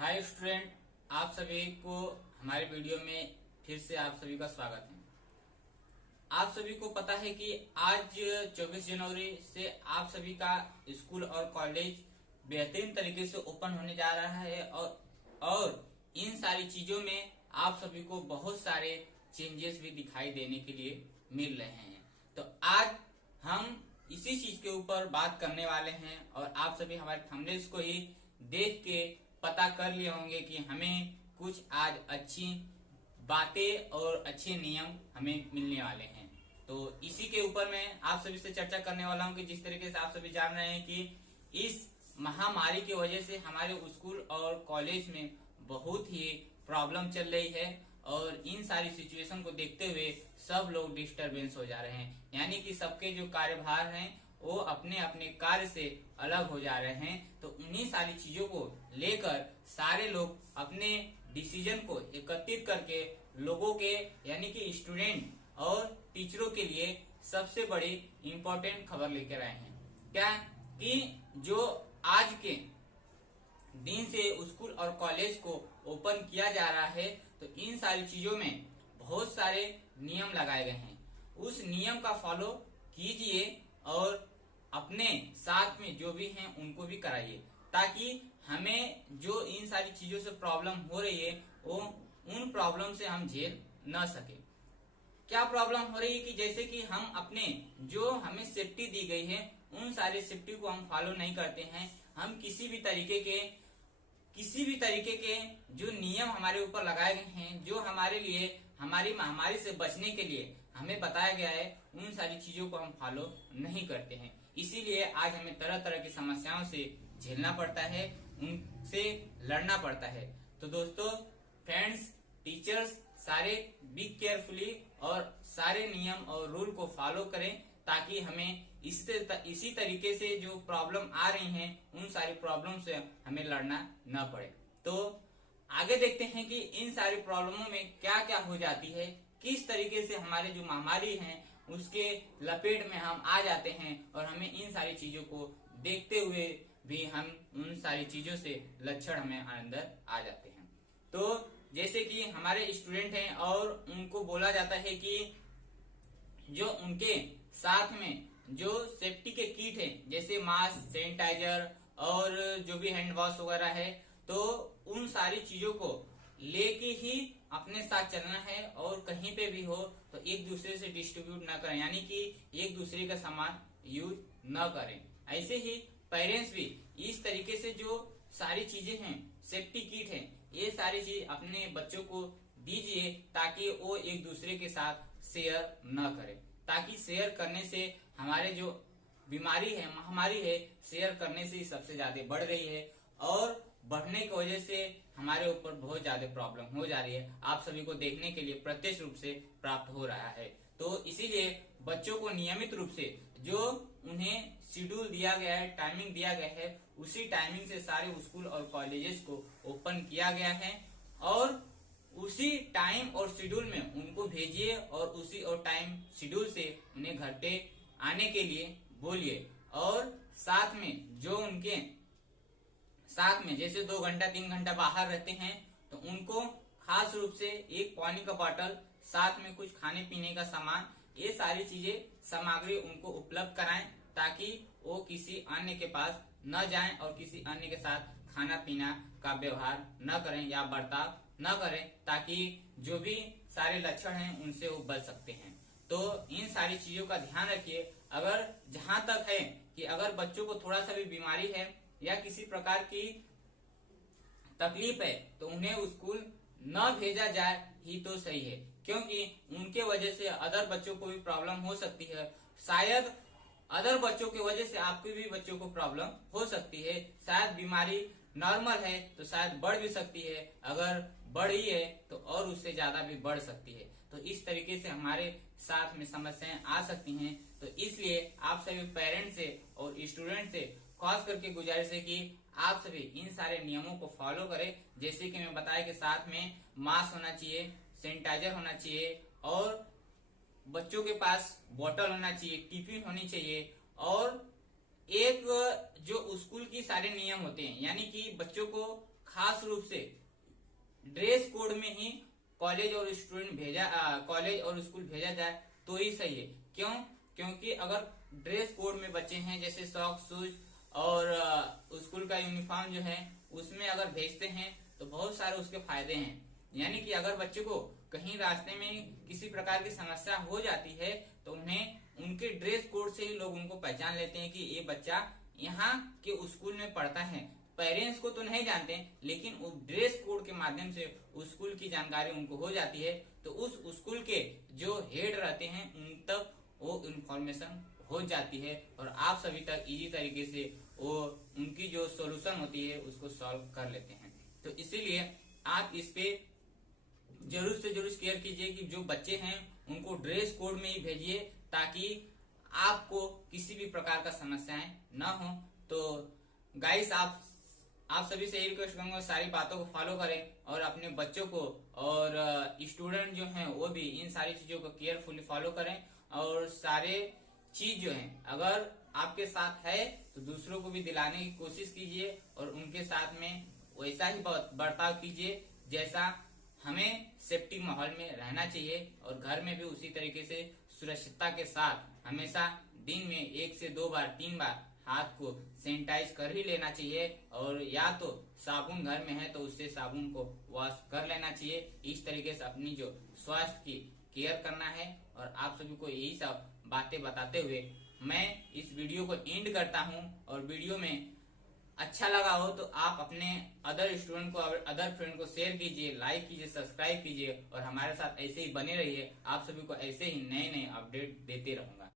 Hi student, आप सभी को हमारे वीडियो में फिर से आप सभी का स्वागत है। आप सभी को पता है कि आज 24 जनवरी से आप सभी का स्कूल और कॉलेज बेहतरीन तरीके से ओपन होने जा रहा है और इन सारी चीजों में आप सभी को बहुत सारे चेंजेस भी दिखाई देने के लिए मिल रहे हैं। तो आज हम इसी चीज के ऊपर बात करने वाले हैं और आप सभी हमारे थंबनेल्स को ही देख के पता कर लिए होंगे कि हमें कुछ आज अच्छी बातें और अच्छे नियम हमें मिलने वाले हैं। तो इसी के ऊपर मैं आप सभी से चर्चा करने वाला हूं कि जिस तरीके से आप सभी जान रहे हैं कि इस महामारी की वजह से हमारे स्कूल और कॉलेज में बहुत ही प्रॉब्लम चल रही है और इन सारी सिचुएशन को देखते हुए सब लोग डिस्टरबेंस हो जा रहे हैं, यानी कि सबके जो कार्यभार हैं वो अपने अपने कार्य से अलग हो जा रहे हैं। तो उन्हीं सारी चीजों को लेकर सारे लोग अपने डिसीजन को एकत्रित करके लोगों के यानी कि स्टूडेंट और टीचरों के लिए सबसे बड़ी इम्पोर्टेंट खबर लेकर आए हैं। क्या कि जो आज के दिन से स्कूल और कॉलेज को ओपन किया जा रहा है, तो इन सारी चीजों में बहुत सारे नियम लगाए गए हैं। उस नियम का फॉलो कीजिए और अपने साथ में जो भी हैं उनको भी कराइए, ताकि हमें जो इन सारी चीजों से प्रॉब्लम हो रही है वो उन प्रॉब्लम से हम झेल न सके। क्या प्रॉब्लम हो रही है कि जैसे कि हम अपने जो हमें सेफ्टी दी गई है उन सारी सेफ्टी को हम फॉलो नहीं करते हैं। हम किसी भी तरीके के जो नियम हमारे ऊपर लगाए गए हैं, जो हमारे लिए हमारी महामारी से बचने के लिए हमें बताया गया है, उन सारी चीजों को हम फॉलो नहीं करते हैं। इसीलिए आज हमें तरह तरह की समस्याओं से झेलना पड़ता है, उनसे लड़ना पड़ता है। तो दोस्तों, फ्रेंड्स, टीचर्स सारे बी केयरफुली और सारे नियम और रूल को फॉलो करें, ताकि हमें इसी तरीके से जो प्रॉब्लम आ रही हैं उन सारी प्रॉब्लम से हमें लड़ना न पड़े। तो आगे देखते हैं कि इन सारी प्रॉब्लमों में क्या क्या हो जाती है, किस तरीके से हमारे जो महामारी है उसके लपेट में हम आ जाते हैं और हमें इन सारी चीजों को देखते हुए भी हम उन सारी चीजों से लक्षण हमें अंदर आ जाते हैं। तो जैसे कि हमारे स्टूडेंट हैं और उनको बोला जाता है कि जो उनके साथ में जो सेफ्टी के किट है, जैसे मास्क, सैनिटाइजर और जो भी हैंड वॉश वगैरह है, तो उन सारी चीजों को लेके ही अपने साथ चलना है और कहीं पे भी हो तो एक दूसरे से डिस्ट्रीब्यूट न करें, यानी कि एक दूसरे का सामान यूज न करें। ऐसे ही पेरेंट्स भी इस तरीके से जो सारी चीजें हैं, सेफ्टी किट है, ये सारी चीज अपने बच्चों को दीजिए, ताकि वो एक दूसरे के साथ शेयर न करें। ताकि शेयर करने से हमारे जो बीमारी है, महामारी है, शेयर करने से ही सबसे ज्यादा बढ़ रही है और बढ़ने की वजह से हमारे ऊपर बहुत ज्यादा प्रॉब्लम हो जा रही है। आप सभी को देखने के लिए प्रत्यक्ष रूप से प्राप्त हो रहा है। तो इसीलिए बच्चों को नियमित रूप से जो उन्हें शेड्यूल दिया गया है, टाइमिंग दिया गया है, उसी टाइमिंग से सारे स्कूल और कॉलेजेस को ओपन किया गया है और उसी टाइम और शेड्यूल में उनको भेजिए और उसी और टाइम शेड्यूल से उन्हें घर पे आने के लिए बोलिए। और साथ में जो उनके साथ में जैसे 2 घंटा 3 घंटा बाहर रहते हैं, तो उनको खास रूप से एक पानी का बोतल, साथ में कुछ खाने पीने का सामान, ये सारी चीजें सामग्री उनको उपलब्ध कराएं, ताकि वो किसी अन्य के पास न जाएं और किसी अन्य के साथ खाना पीना का व्यवहार न करें या बर्ताव न करें, ताकि जो भी सारे लक्षण हैं उनसे वो बच सकते हैं। तो इन सारी चीजों का ध्यान रखिए। अगर जहां तक है कि अगर बच्चों को थोड़ा सा भी बीमारी है या किसी प्रकार की तकलीफ है, तो उन्हें स्कूल न भेजा जाए ही तो सही है, क्योंकि उनके वजह से अदर बच्चों को भी प्रॉब्लम हो सकती है। शायद अदर बच्चों की वजह से आपके भी बच्चों को प्रॉब्लम हो सकती है। शायद बीमारी नॉर्मल है तो शायद बढ़ भी सकती है, अगर बढ़ी है तो और उससे ज्यादा भी बढ़ सकती है। तो इस तरीके से हमारे साथ में समस्याएं आ सकती हैं। तो इसलिए आप सभी पेरेंट्स से और स्टूडेंट से खास करके गुजारिश है कि आप सभी इन सारे नियमों को फॉलो करें। जैसे कि मैं बताया कि साथ में मास्क होना चाहिए, सैनिटाइजर होना चाहिए और बच्चों के पास बोतल होना चाहिए, टिफिन होनी चाहिए और एक जो स्कूल की सारे नियम होते हैं, यानी कि बच्चों को खास रूप से ड्रेस कोड में ही कॉलेज और स्कूल भेजा जाए तो ही सही है। क्यों? क्योंकि अगर ड्रेस कोड में बच्चे हैं, जैसे सॉक्स, शूज और स्कूल का यूनिफॉर्म जो है उसमें अगर भेजते हैं तो बहुत सारे उसके फायदे हैं। यानी कि अगर बच्चे को कहीं रास्ते में किसी प्रकार की समस्या हो जाती है तो उन्हें उनके ड्रेस कोड से ही लोग उनको पहचान लेते हैं कि ये बच्चा यहाँ के स्कूल में पढ़ता है। पेरेंट्स को तो नहीं जानते, लेकिन उस ड्रेस कोड के माध्यम से स्कूल की जानकारी उनको हो जाती है, तो उस स्कूल के जो हेड रहते हैं उन तक वो इंफॉर्मेशन हो जाती है और आप सभी तक इजी तरीके से वो उनकी जो सॉल्यूशन होती है उसको सॉल्व कर लेते हैं। तो इसीलिए आप इस पे जरूर से जरूर केयर कीजिए कि जो बच्चे हैं उनको ड्रेस कोड में ही भेजिए, ताकि आपको किसी भी प्रकार का समस्याएं न हो। तो गाइस, आप सभी से यही रिक्वेस्ट करूंगा, सारी बातों को फॉलो करें और अपने बच्चों को और स्टूडेंट जो हैं वो भी इन सारी चीजों को केयरफुली फॉलो करें। और सारे चीज जो है अगर आपके साथ है तो दूसरों को भी दिलाने की कोशिश कीजिए और उनके साथ में वैसा ही बर्ताव कीजिए जैसा हमें सेफ्टी माहौल में रहना चाहिए। और घर में भी उसी तरीके से सुरक्षितता के साथ हमेशा दिन में 1 से 2 बार 3 बार हाथ को सैनिटाइज कर ही लेना चाहिए, और या तो साबुन घर में है तो उससे साबुन को वॉश कर लेना चाहिए। इस तरीके से अपनी जो स्वास्थ्य की केयर करना है। और आप सभी को यही सब बातें बताते हुए मैं इस वीडियो को एंड करता हूं। और वीडियो में अच्छा लगा हो तो आप अपने अदर स्टूडेंट को, अदर फ्रेंड को शेयर कीजिए, लाइक कीजिए, सब्सक्राइब कीजिए और हमारे साथ ऐसे ही बने रहिए। आप सभी को ऐसे ही नए नए अपडेट देते रहूंगा।